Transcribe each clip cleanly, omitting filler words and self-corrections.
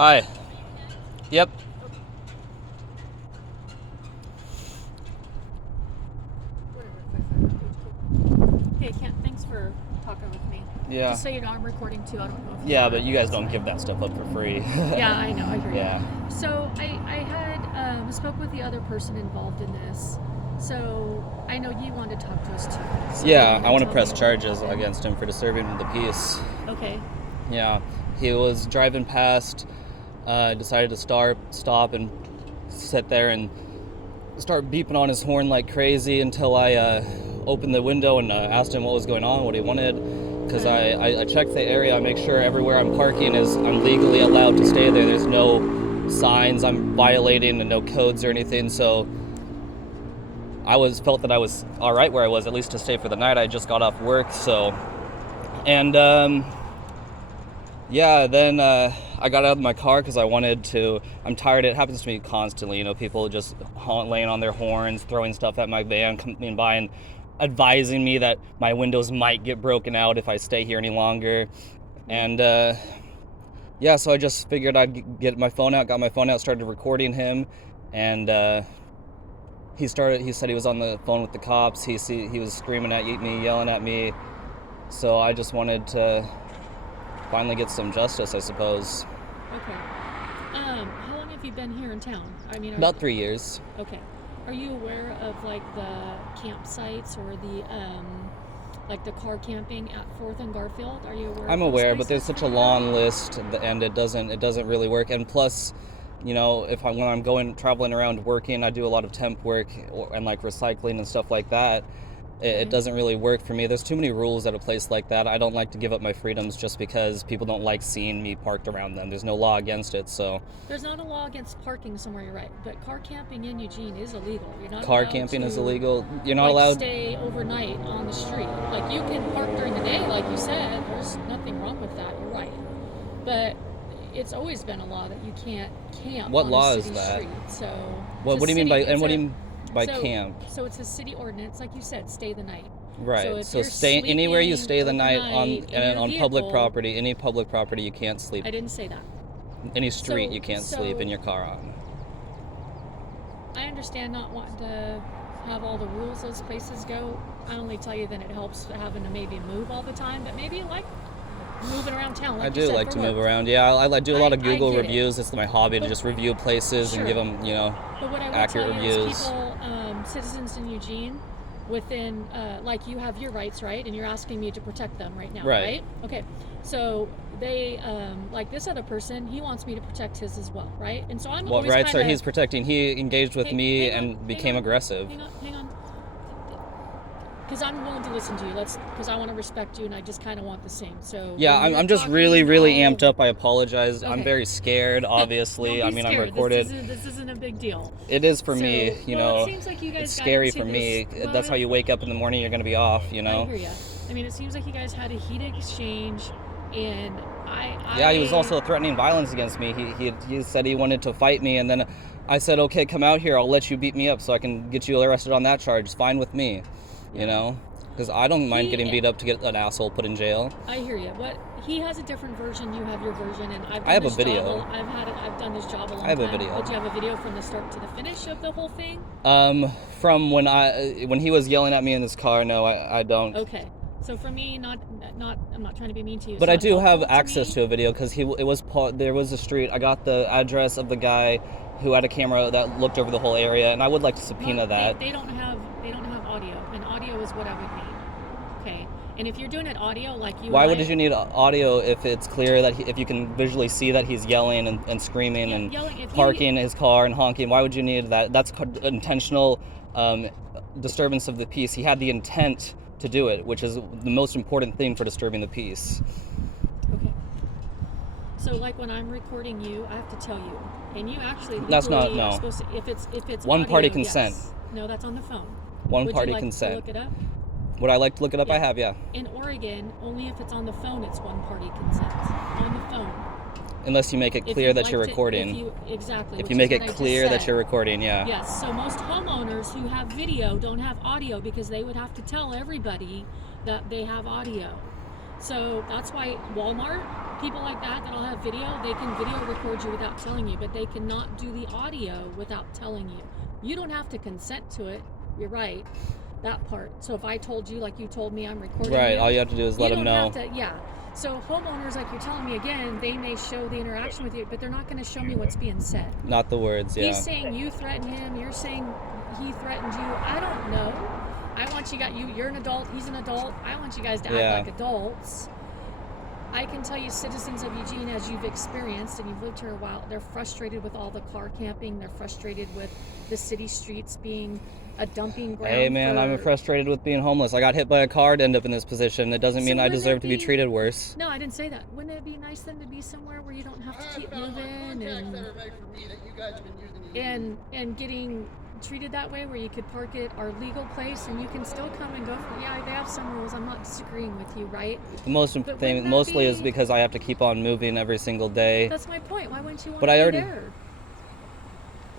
Hi. Yep. Hey, Kent, thanks for talking with me. Yeah. Just so you know, I'm recording too. I don't know if Yeah, but you guys don't give that stuff up for free. Yeah, I know. I agree. Yeah. So I had spoke with the other person involved in this. So I know you wanted to talk to us too. So Yeah, I want to tell press me charges what against him for disturbing the peace. Okay. Yeah. He was driving past, decided to stop and sit there and start beeping on his horn like crazy until I opened the window and asked him what was going on, what he wanted. Because I checked the area, I make sure everywhere I'm parking I'm legally allowed to stay there. There's no signs I'm violating and no codes or anything. So I felt that I was all right where I was, at least to stay for the night. I just got off work, so. And yeah, then I got out of my car because I wanted to. I'm tired. It happens to me constantly. You know, people just laying on their horns, throwing stuff at my van, coming by and advising me that my windows might get broken out if I stay here any longer. And yeah, so I just figured I'd get my phone out, got my phone out, started recording him, and he said he was on the phone with the cops. He was screaming at me, yelling at me. So I just wanted to finally get some justice, I suppose. Okay. How long have you been here in town? I mean, About 3 years. Okay. Are you aware of like the campsites or the like the car camping at 4th and Garfield? Are you aware? I'm aware, but there's such a long list, and it doesn't really work. And plus, you know, when I'm traveling around working, I do a lot of temp work and like recycling and stuff like that. It doesn't really work for me. There's too many rules at a place like that. I don't like to give up my freedoms just because people don't like seeing me parked around them. There's no law against it, so. There's not a law against parking somewhere, you're right. But car camping in Eugene is illegal. You're not Car allowed camping to, is illegal. You're not like, allowed. Stay overnight on the street. Like, you can park during the day, like you said. There's nothing wrong with that. You're right. But it's always been a law that you can't camp. What on law a is city that? Street. So. What do you mean by so, camp? So it's a city ordinance, like you said, stay the night. Right. So stay anywhere you stay the night on public property. Any public property you can't sleep. I didn't say that. Any street you can't sleep in your car on. I understand not wanting to have all the rules those places go. I only tell you that it helps having to maybe move all the time, but maybe you like moving around town. Like I do like to move around. Yeah, I do a lot of Google reviews. It's my hobby to just review places and give them, but what I accurate will tell reviews. You is people, citizens in Eugene, within, like you have your rights, right? And you're asking me to protect them right now, right? Okay. So they, like this other person, he wants me to protect his as well, right? And so I'm what always rights are he's protecting? He engaged with me and became aggressive. Hang on. Because I'm willing to listen to you. Because I want to respect you, and I just kind of want the same. So yeah, I'm just really amped up. I apologize. Okay. I'm very scared. Obviously, I mean, scared. I'm recorded. This isn't a big deal. It is for me. You know, it seems like you guys it's scary for me. That's how you wake up in the morning. You're gonna be off. You know. I hear ya. I mean, it seems like you guys had a heated exchange, and Yeah, he was also threatening violence against me. He said he wanted to fight me, and then I said, okay, come out here. I'll let you beat me up so I can get you arrested on that charge. It's fine with me. You know. Because I don't mind getting beat up to get an asshole put in jail. I hear you. But he has a different version. You have your version, and I have a video. I've done this job a long time. I have a video. But you have a video from the start to the finish of the whole thing? From when he was yelling at me in his car. No, I don't. Okay. So for me, I'm not trying to be mean to you. But I do have access to a video because there was a street. I got the address of the guy who had a camera that looked over the whole area, and I would like to subpoena that. They don't have audio, and audio is what I would need. Okay. And if you're doing it audio, like you. Why would you need audio if it's clear that if you can visually see that he's yelling and screaming and parking his car and honking? Why would you need that? That's intentional disturbance of the peace. He had the intent to do it, which is the most important thing for disturbing the peace. Okay. So, like when I'm recording you, I have to tell you, and you actually. That's not no. Supposed to, if it's one audio, party consent. Yes. No, that's on the phone. One would party you like consent. To look it up? Would I like to look it up? Yeah. I have, yeah. In Oregon, only if it's on the phone, it's one party consent. On the phone. Unless you make it clear that you're recording. Exactly. If you make it clear that you're recording, yeah. Yes. So most homeowners who have video don't have audio because they would have to tell everybody that they have audio. So that's why Walmart people like that that'll have video, they can video record you without telling you, but they cannot do the audio without telling you. You don't have to consent to it. You're right. That part. So if I told you, like you told me, I'm recording Right. you, All you have to do is let them know. Yeah. So homeowners, like you're telling me again, they may show the interaction with you, but they're not going to show me what's being said. Not the words, yeah. He's saying you threatened him. You're saying he threatened you. I don't know. I want you're an adult. He's an adult. I want you guys to act like adults. I can tell you, citizens of Eugene, as you've experienced and you've lived here a while, they're frustrated with all the car camping. They're frustrated with the city streets being a dumping ground. Hey, man, I'm frustrated with being homeless. I got hit by a car to end up in this position. It doesn't mean I deserve to be treated worse. No, I didn't say that. Wouldn't it be nice then to be somewhere where you don't have to keep moving and getting treated that way, where you could park at our legal place and you can still come and go from, they have some rules. I'm not disagreeing with you, right? The most thing mostly is because I have to keep on moving every single day. That's my point. Why wouldn't you want to be there?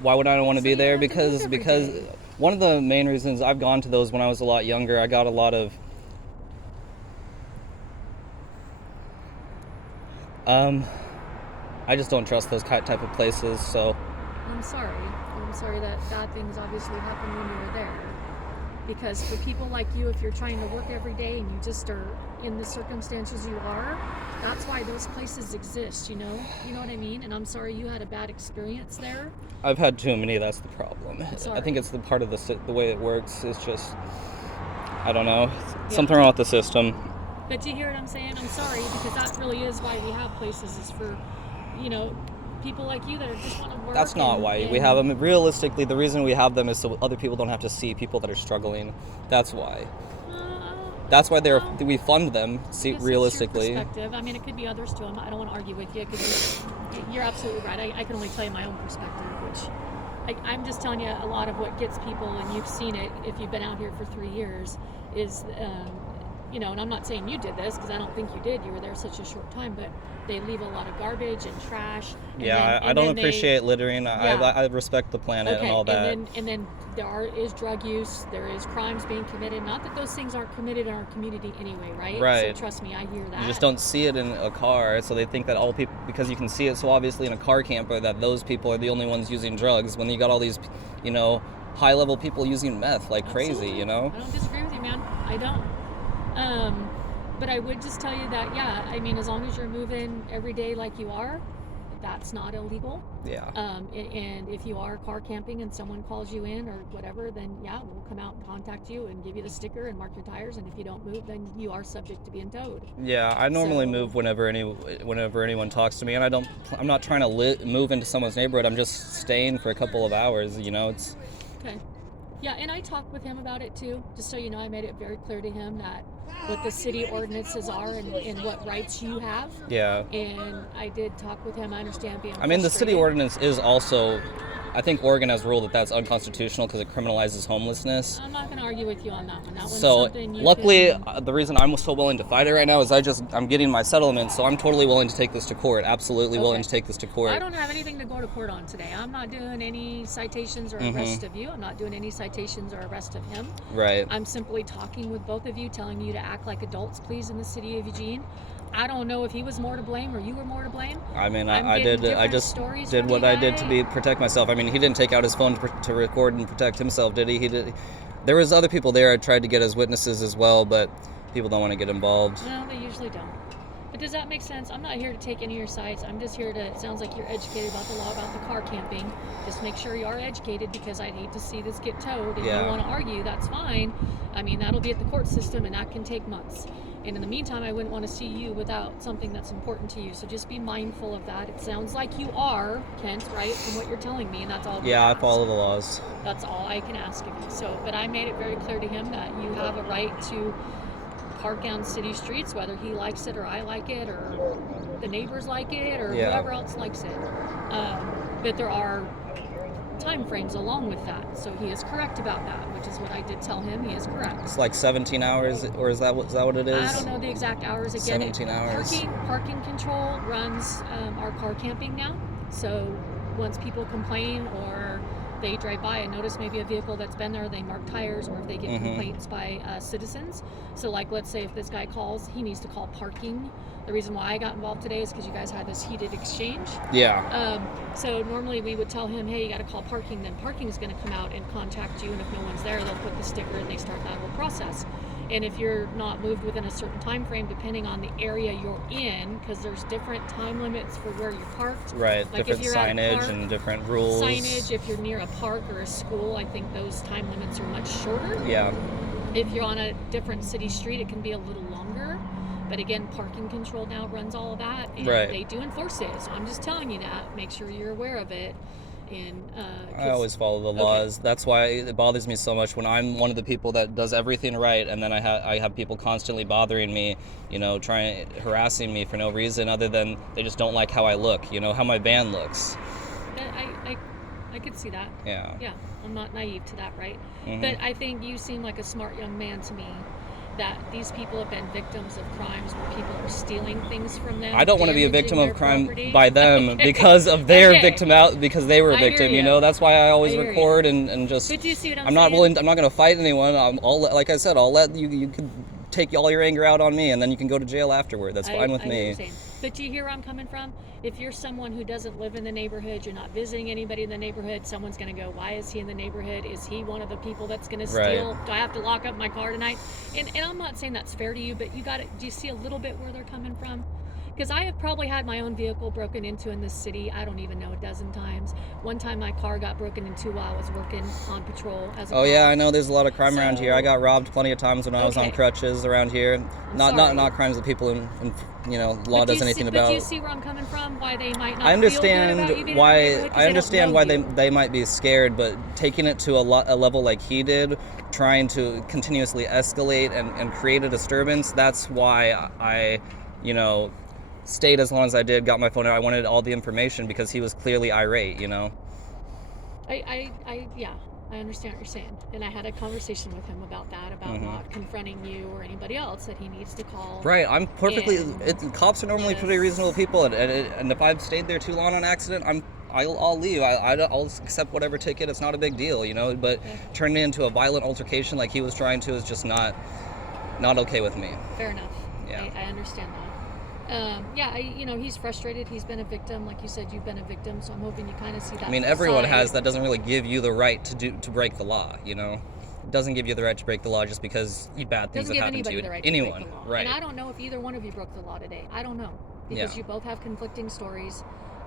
Why would I want to be there? Because one of the main reasons I've gone to those when I was a lot younger, I got a lot of I just don't trust those type of places, so I'm sorry that bad things obviously happened when you were there. Because for people like you, if you're trying to work every day and you just are in the circumstances you are, that's why those places exist, you know what I mean? And I'm sorry you had a bad experience there. I've had too many, that's the problem. Sorry. I think it's the part of the way it works is just, I don't know, something wrong with the system. But do you hear what I'm saying? I'm sorry, because that really is why we have places, is for, people like you that just want to work. That's not why we have them. Realistically, the reason we have them is so other people don't have to see people that are struggling. That's why. That's why we fund them. See, realistically. That's your perspective. I mean, it could be others to them. I don't want to argue with you because you're absolutely right. I can only tell you my own perspective, which I'm just telling you a lot of what gets people, and you've seen it if you've been out here for 3 years, is. And I'm not saying you did this because I don't think you did. You were there such a short time, but they leave a lot of garbage and trash. I don't appreciate littering. I respect the planet and all that. And then there is drug use. There is crimes being committed. Not that those things aren't committed in our community anyway, right? Right. So trust me, I hear that. You just don't see it in a car, so they think that all people, because you can see it so obviously in a car camper, that those people are the only ones using drugs. When you got all these, high-level people using meth like crazy, I don't disagree with you, man. I don't. But I would just tell you that, as long as you're moving every day like you are, that's not illegal. Yeah. And if you are car camping and someone calls you in or whatever, then we'll come out and contact you and give you the sticker and mark your tires. And if you don't move, then you are subject to being towed. Yeah, I normally move whenever anyone talks to me, and I'm not trying to move into someone's neighborhood. I'm just staying for a couple of hours. It's. Okay. Yeah, and I talked with him about it too, just so you know. I made it very clear to him that what the city ordinances are and what rights you have. Yeah. And I did talk with him. I understand being the city ordinance is also, I think Oregon has ruled that that's unconstitutional because it criminalizes homelessness. I'm not going to argue with you on that one. That one's so something you luckily, the reason I'm so willing to fight it right now is I'm getting my settlement, so I'm totally willing to take this to court. Absolutely willing to take this to court. I don't have anything to go to court on today. I'm not doing any citations or arrest of you. I'm not doing any citations or arrest of him. Right. I'm simply talking with both of you, telling you to act like adults, please, in the city of Eugene. I don't know if he was more to blame or you were more to blame. I just did what I did to protect myself. He didn't take out his phone to record and protect himself, did he? He did. There was other people there I tried to get as witnesses as well, but people don't want to get involved. No, they usually don't. But does that make sense? I'm not here to take any of your sides. I'm just here to, it sounds like you're educated about the law, about the car camping. Just make sure you are educated, because I'd hate to see this get towed. If you want to argue, that's fine. That'll be at the court system, and that can take months. And in the meantime, I wouldn't want to see you without something that's important to you. So just be mindful of that. It sounds like you are, Kent, right, from what you're telling me, and that's all. Yeah, I follow the laws. That's all I can ask of you. So, but I made it very clear to him that you have a right to park on city streets, whether he likes it or I like it or the neighbors like it or whoever else likes it. But there are time frames along with that, so he is correct about that, which is what I did tell him. He is correct. It's like 17 hours, or is that what it is? I don't know the exact hours. Again, 17 hours. Parking control runs our car camping now. So once people complain or they drive by and notice maybe a vehicle that's been there, they mark tires, or if they get complaints by citizens. So like, let's say if this guy calls, he needs to call parking. The reason why I got involved today is because you guys had this heated exchange. Yeah. So normally we would tell him, hey, you got to call parking. Then parking is going to come out and contact you, and if no one's there, they'll put the sticker and they start that whole process. And if you're not moved within a certain time frame, depending on the area you're in, because there's different time limits for where you're parked. Right, like different signage park, and different rules. Signage, if you're near a park or a school, I think those time limits are much shorter. Yeah. If you're on a different city street, it can be a little longer. But again, parking control now runs all of that, and they do enforce it. So I'm just telling you that. Make sure you're aware of it. And I always follow the laws. That's why it bothers me so much when I'm one of the people that does everything right, and then I have people constantly bothering me, harassing me for no reason other than they just don't like how I look, how my van looks. I could see that. Yeah. Yeah, I'm not naive to that, right? Mm-hmm. But I think you seem like a smart young man to me. That these people have been victims of crimes where people are stealing things from them. I don't want to be a victim of crime property. by them because of their because they were a victim. That's why I always record and just. But do you see what I'm not willing. I'm not going to fight anyone. Like I said, I'll let you. You can take all your anger out on me, and then you can go to jail afterward. That's fine with me. But do you hear where I'm coming from? If you're someone who doesn't live in the neighborhood, you're not visiting anybody in the neighborhood, someone's going to go, why is he in the neighborhood? Is he one of the people that's going to steal? Do I have to lock up my car tonight? And I'm not saying that's fair to you, but do you see a little bit where they're coming from? Because I have probably had my own vehicle broken into in this city, I don't even know, a dozen times. One time my car got broken into while I was working on patrol as a cop. Yeah, I know there's a lot of crime around here. I got robbed plenty of times when I was on crutches around here. Not crimes that people in law does anything about. But do you see where I'm coming from? Why they might not I understand feel good about you being why in the neighborhood? I understand why they might be scared, but taking it to a level like he did, trying to continuously escalate and create a disturbance, that's why I stayed as long as I did, got my phone out. I wanted all the information because he was clearly irate, I understand what you're saying. And I had a conversation with him about that, about not confronting you or anybody else, that he needs to call. Right, I'm perfectly... cops are normally pretty reasonable people, and if I've stayed there too long on accident, I'll leave. I'll accept whatever ticket. It's not a big deal, but turning it into a violent altercation like he was trying to is just not okay with me. Fair enough. Yeah. I understand that. He's frustrated. He's been a victim. Like you said, you've been a victim, so I'm hoping you kind of see that. I mean, everyone has. That doesn't really give you the right to break the law, It doesn't give you the right to break the law just because bad things have happened to you. Anyone. Right. And I don't know if either one of you broke the law today. I don't know. Because you both have conflicting stories.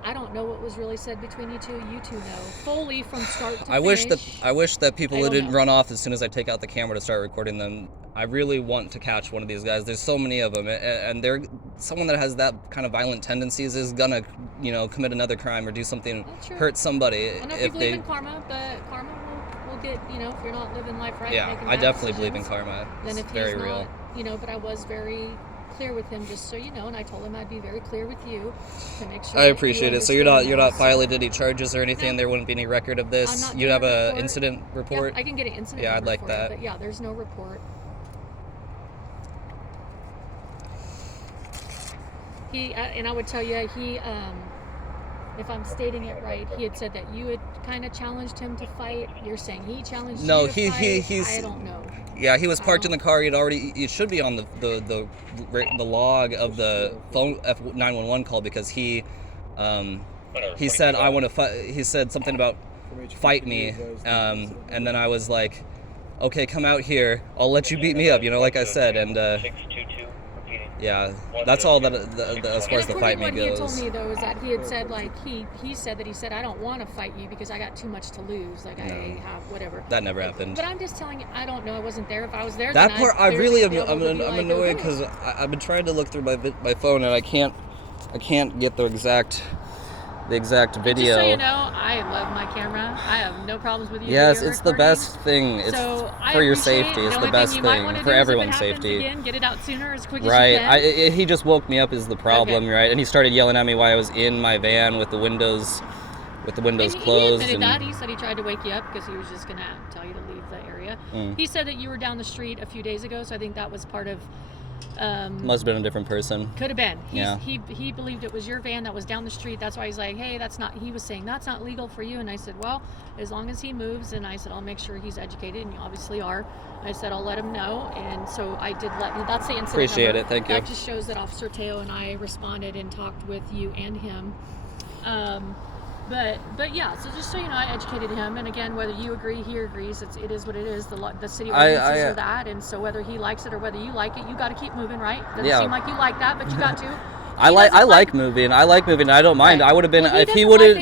I don't know what was really said between you two. You two know fully from start to finish. I wish that people didn't run off as soon as I take out the camera to start recording them. I really want to catch one of these guys. There's so many of them, and they're someone that has that kind of violent tendencies is gonna, commit another crime or do something, hurt somebody. I don't know if you believe in karma, but karma will get, if you're not living life right. Yeah, I definitely believe in karma. It's very real. But I was very clear with him, just so you know, and I told him I'd be very clear with you to make sure. I appreciate it. So you're not violated any charges or anything. No. There wouldn't be any record of this. You'd have an incident report. Yeah, I can get an incident. Yeah, I'd like that. But yeah, there's no report. And I would tell you, if I'm stating it right, he had said that you had kind of challenged him to fight. You're saying he challenged you to fight? I don't know. Yeah, he was parked in the car. It should be on the log of the phone F911 call because he said I want to fight. He said something about fight me, and then I was like, okay, come out here. I'll let you beat me up. Like I said, and. Yeah, that's all that as far as the fight me goes. What he had told me though is that he had said he said I don't want to fight you because I got too much to lose. I have whatever. That never happened. But I'm just telling you, I don't know. I wasn't there. If I was there, that part I'm annoyed because I've been trying to look through my phone and I can't get the exact video. Just so you know, I love my camera. I have no problems with you. Yes, it's the best thing. It's for your safety. It's the best thing for everyone's safety. Again, get it out sooner, as quick as you can. He just woke me up is the problem, right? And he started yelling at me while I was in my van with the windows closed. He admitted that. He said he tried to wake you up because he was just going to tell you to leave the area. He said that you were down the street a few days ago, so I think that was part of Must have been a different person. Could have been. Yeah. He believed it was your van that was down the street. That's why he's like, hey, he was saying that's not legal for you. And I said, well, as long as he moves, and I said, I'll make sure he's educated, and you obviously are. I said, I'll let him know. And so I did that's the incident. Appreciate number. it. Thank you. That just shows that Officer Teo and I responded and talked with you and him. But yeah, so just so you know, I educated him, and again, whether you agree, he agrees. It is what it is. The city ordinances are that, and so whether he likes it or whether you like it, you got to keep moving, right? Doesn't seem like you like that, but you got to. I like moving. I don't mind. Right. I would have been if he would have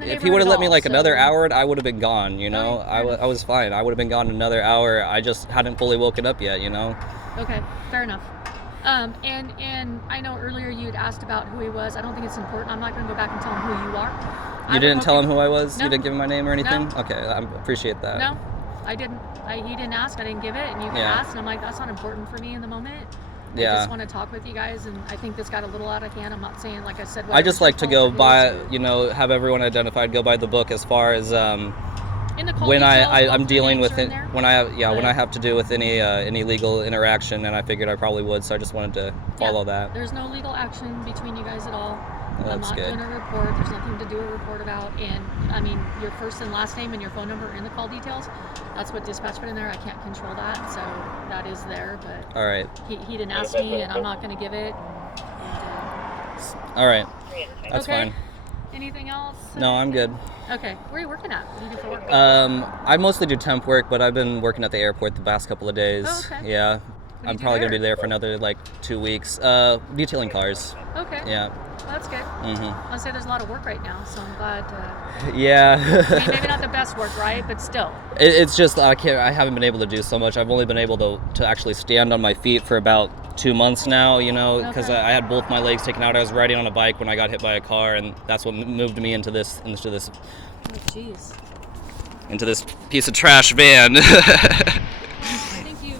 if he would have let me like another hour, I would have been gone. You know, I was fine. I would have been gone another hour. I just hadn't fully woken up yet. You know. Okay, fair enough. And I know earlier you had asked about who he was. I don't think it's important. I'm not going to go back and tell him who you are. You didn't tell him who I was? No. You didn't give him my name or anything? No. Okay, I appreciate that. No, I didn't. He didn't ask. I didn't give it, and you asked, and I'm like, that's not important for me in the moment. I just want to talk with you guys, and I think this got a little out of hand. I'm not saying, like I said, I just like to go by, have everyone identified, go by the book as far as when I'm dealing with it, when I have to do with any legal interaction, and I figured I probably would, so I just wanted to follow that. There's no legal action between you guys at all. Well, I'm not doing a report. There's nothing to do a report about. And I mean, your first and last name and your phone number in the call details. That's what dispatch put in there. I can't control that, so that is there. But all right. He didn't ask me, and I'm not going to give it. All right. That's fine. Anything else? No, I'm good. Okay. Where are you working at? What do you do for work? I mostly do temp work, but I've been working at the airport the past couple of days. Oh, okay. Yeah. I'm probably going to be there for another 2 weeks. Detailing cars. Okay. Yeah. Well, that's good. Mm-hmm. I'll say there's a lot of work right now, so I'm glad. Yeah. I mean, maybe not the best work, right? But still. It's just I haven't been able to do so much. I've only been able to actually stand on my feet for about 2 months now. Because I had both my legs taken out. I was riding on a bike when I got hit by a car, and that's what moved me into this. Oh, jeez. Into this piece of trash van. I think you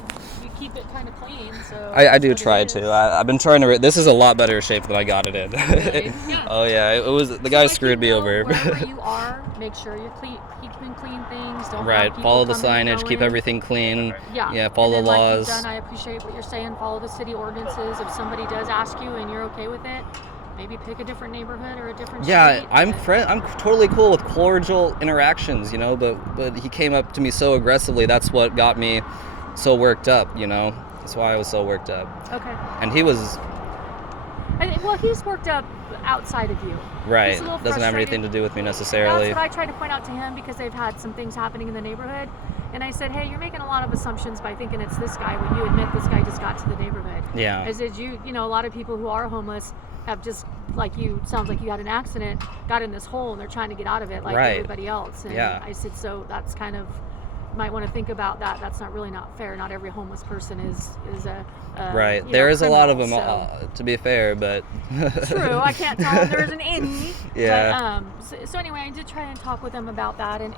keep it kind of clean, so. I do try to. I've been trying to. This is a lot better shape than I got it in. Really? Yeah. Oh yeah, it was. The guy screwed me over. Wherever you are, make sure you're keeping clean things. Don't follow the signage, keep everything clean. Yeah. Follow the laws. Like you've done, I appreciate what you're saying. Follow the city ordinances. If somebody does ask you and you're okay with it, maybe pick a different neighborhood or a different street. I'm totally cool with cordial interactions, but he came up to me so aggressively. That's what got me so worked up, That's why I was so worked up. Okay. And he was... he's worked up outside of you. Right. Doesn't have anything to do with me necessarily. That's what I tried to point out to him, because they've had some things happening in the neighborhood. And I said, hey, you're making a lot of assumptions by thinking it's this guy when you admit this guy just got to the neighborhood. Yeah. I said, a lot of people who are homeless have just, like you, sounds like you had an accident, got in this hole, and they're trying to get out of it like everybody else. And I said, so that's kind of, might want to think about that. That's not fair. Not every homeless person is a right. There is a lot of them, so. To be fair, but true. I can't tell him there isn't any. Yeah. But, so anyway, I did try and talk with him about that, and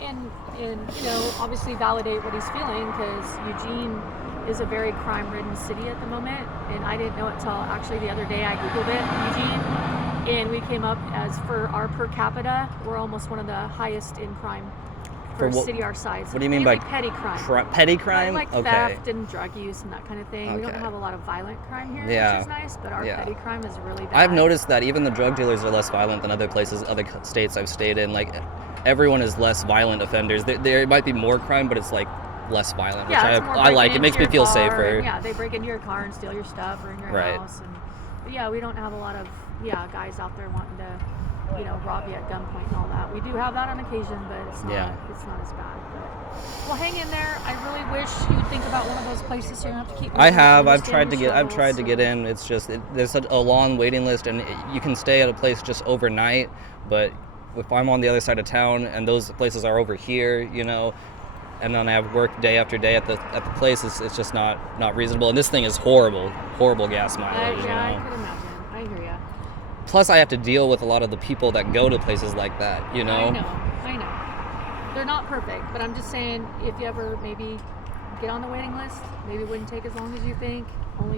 obviously validate what he's feeling, because Eugene is a very crime-ridden city at the moment, and I didn't know it till actually the other day. I googled it, Eugene, and we came up as, for our per capita, we're almost one of the highest in crime. For a city our size. What do you mean by petty crime? Petty crime? Like theft and drug use and that kind of thing. We don't have a lot of violent crime here, which is nice, but our petty crime is really bad. I've noticed that even the drug dealers are less violent than other states I've stayed in. Like, everyone is less violent offenders. There might be more crime, but it's like less violent, which I like. It makes me feel safer. And, they break into your car and steal your stuff, or in your house. But we don't have a lot of guys out there wanting to rob you at gunpoint and all that. We do have that on occasion, but it's not as bad. But, well, hang in there. I really wish you'd think about one of those places so you don't have to keep. I've tried to get in. It's just there's a long waiting list, and you can stay at a place just overnight. But if I'm on the other side of town and those places are over here, and then I have work day after day at the place, it's just not reasonable. And this thing is horrible gas mileage. I could imagine. I hear ya. Plus, I have to deal with a lot of the people that go to places like that, I know. They're not perfect, but I'm just saying, if you ever maybe get on the waiting list, maybe it wouldn't take as long as you think.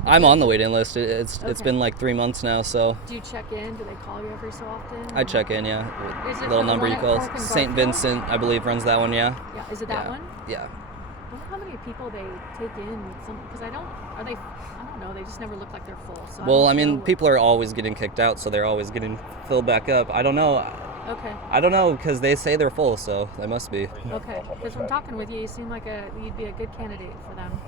I'm on the waiting list. It's been like 3 months now, so. Do you check in? Do they call you every so often? I check in, yeah. Is it little number you call. St. Vincent, I believe, runs that one, yeah. Yeah, is it that one? Yeah. wonder how many people they take in. Because I don't know. They just never look like they're full. So Well, I mean, people are always getting kicked out, so they're always getting filled back up. I don't know. Okay. I don't know, because they say they're full, so they must be. Okay. Because from talking with you, you seem like you'd be a good candidate for them.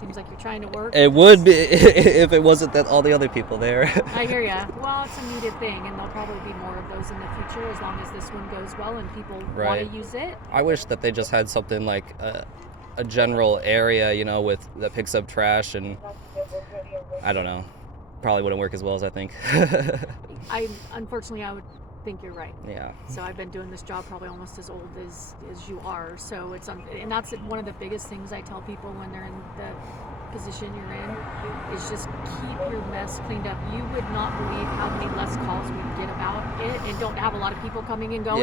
Seems like you're trying to work. It would be if it wasn't that all the other people there. I hear ya. Well, it's a needed thing, and there'll probably be more of those in the future as long as this one goes well and people want to use it. I wish that they just had something like a general area, that picks up trash, and I don't know. Probably wouldn't work as well as I think. Unfortunately, I would think you're right. Yeah. So I've been doing this job probably almost as old as you are. So and that's one of the biggest things I tell people when they're in the position you're in is just keep your mess cleaned up. You would not believe how many less calls we get about it, and don't have a lot of people coming and going.